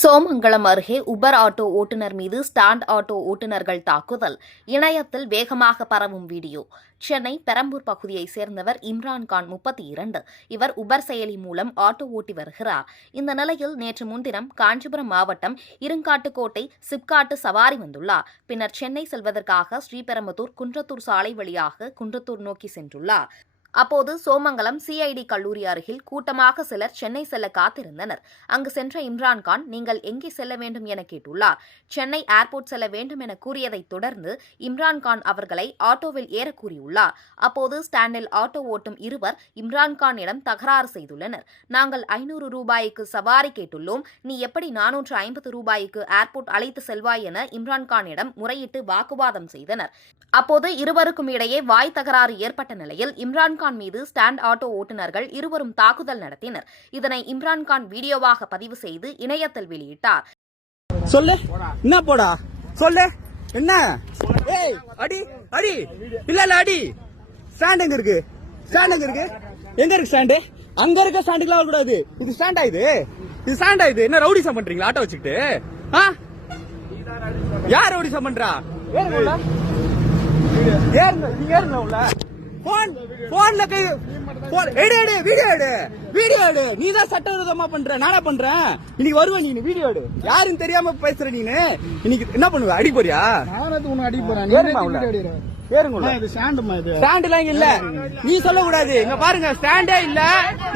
சோமங்கலம் அருகே Uber auto ஓட்டுநர் மீது ஸ்டாண்ட் ஆட்டோ ஓட்டுநர்கள் தாக்குதல். இணையத்தில் வேகமாக பரவும் வீடியோ. சென்னை பெரம்பூர் பகுதியைச் சேர்ந்தவர் இம்ரான்கான் 32. இவர் உபர் செயலி மூலம் ஆட்டோ ஓட்டி வருகிறார். இந்த நிலையில் நேற்று முன்தினம் காஞ்சிபுரம் மாவட்டம் இருங்காட்டுக்கோட்டை சிப்காட்டு சவாரி வந்துள்ளார். பின்னர் சென்னை செல்வதற்காக ஸ்ரீபெரும்புதூர் குன்றத்தூர் சாலை வழியாக குன்றத்தூர் நோக்கி சென்றுள்ளார். அப்போது சோமங்கலம் சிஐடி கல்லூரி அருகில் கூட்டமாக சிலர் சென்னை செல்ல காத்திருந்தனர். அங்கு சென்ற இம்ரான்கான், நீங்கள் எங்கே செல்ல வேண்டும் என கேட்டுள்ளார். சென்னை ஏர்போர்ட் செல்ல வேண்டும் என கூறியதைத் தொடர்ந்து இம்ரான்கான் அவர்களை ஆட்டோவில் ஏற கூறியுள்ளார். அப்போது ஸ்டாண்டில் ஆட்டோ ஓட்டும் இருவர் இம்ரான்கானிடம் தகராறு செய்துள்ளனர். நாங்கள் 500 ரூபாய்க்கு சவாரி கேட்டுள்ளோம், நீ எப்படி 450 ரூபாய்க்கு ஏர்போர்ட் அழைத்து செல்வாய் என இம்ரான்கானிடம் முறையிட்டு வாக்குவாதம் செய்தனர். அப்போது இருவருக்கும் இடையே வாய் தகராறு ஏற்பட்ட நிலையில் இம்ரான்கான் மீது ஸ்டாண்ட் ஆட்டோ ஓட்டுநர்கள் இருவரும் தாக்குதல் நடத்தினர். இதனை இம்ரான்கான் வீடியோவாக பதிவு செய்து இணையத்தில் வெளியிட்டார். சொல்லு என்ன போடா சொல்லு என்ன அடி அடி இல்ல அடி ஸ்டாண்ட் எங்க இருக்கு எங்க இருக்கு ஸ்டாண்டு அங்க இருக்க ஸ்டாண்டுக்குலாம் வரக்கூடாது. இது ஸ்டாண்டா இது ஸ்டாண்டா என்ன ரவுடிசம் பண்றீங்களா ஆட்டோ வச்சுக்கிட்டு? யார் ரவுடிசம் பண்றா? நீங்க ஏறுங்க உள்ள போன்ல கை வீடியோ எடு. நீ தான் சட்டவிரோதமா பண்ற, நானா பண்றேன். இன்னைக்கு வருவேன், நீ வீடியோ எடு. யாருன்னு தெரியாம பேசுற நீனு. இன்னைக்கு என்ன பண்ணுவ? அடி போறியா? அடி போறேன். ஸ்டாண்ட் எல்லாம் இல்ல, நீ சொல்ல கூடாது. இங்க பாருங்க, ஸ்டாண்டே இல்ல.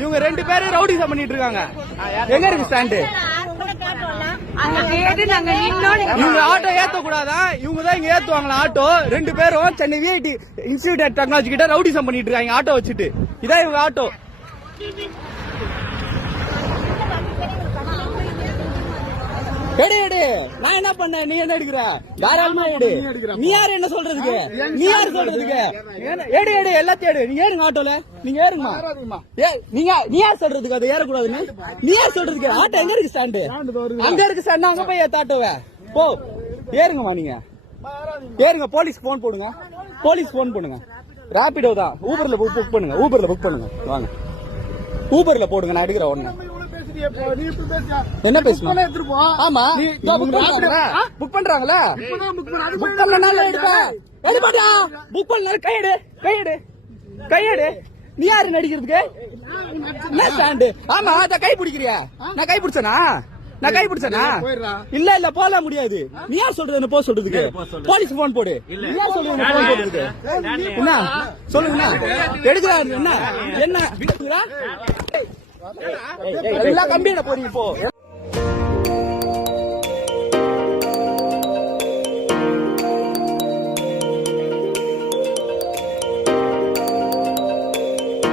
இவங்க 2 பேரும் ரவுடிசம் பண்ணிட்டு இருக்காங்க. எங்க இருக்கு ஸ்டாண்டு? இவங்க ஆட்டோ ஏத்த கூடாதா? இவங்க தான் இங்க ஏத்துவாங்களா ஆட்டோ? 2 பேரும் சென்னை விஐடி இன்ஸ்டிடியூட் டெக்னாலஜி கிட்ட ரவுடிசம் பண்ணிட்டு இருக்காங்க ஆட்டோ வச்சுட்டு. இதான் இவங்க ஆட்டோ. எடு நான் என்ன பண்ண? நீ என்ன எடுக்கிற? தாராளமா எடு. நீ யாரு என்ன சொல்றதுக்கு? எடு எல்லாத்தையும் எடு. நீங்க ஏறுங்க ஆட்டோல. நீங்க ஏறுங்கம்மா. நீ யார் சொல்றதுக்கு அதை ஏறக்கூடாதுன்னு? நீ யார் சொல்றதுக்கு? ஆட்டோ எங்க இருக்கு ஸ்டாண்டு? அங்க இருக்கு ஸ்டாண்ட். அங்க போய் ஏத்த ஆட்டோவை போ. ஏறுங்கம்மா. நீங்க ஏறுங்க. போலீஸ்க்கு போன் போடுங்க. ராபிடோ தான். ஊபர்ல புக் பண்ணுங்க. வாங்க ஊபர்ல போடுங்க. நான் எடுக்கிறேன் உடனே. என்ன பேசணும்? ஆமா புக் பண்றாங்களா? புக் பண்ணனால எடுப்பா. புக் பண்ணால கையெடு. நீ யாரு நடிக்கிறதுக்கு? என்ன ஸ்டாண்டு? ஆமா அத கை பிடிக்கிறியா? நான் கை பிடிச்சனா? இல்ல போல முடியாது. நீ யார் சொல்றது போ சொல்றதுக்கு? போலீஸ் போன் போடு. நீ யார் சொல்றது போன் போடுறதுக்கு? என்ன சொல்லுங்க? எடுக்கிறாரு என்ன எல்லாம் கம்பியிட போறீங்க இப்போ.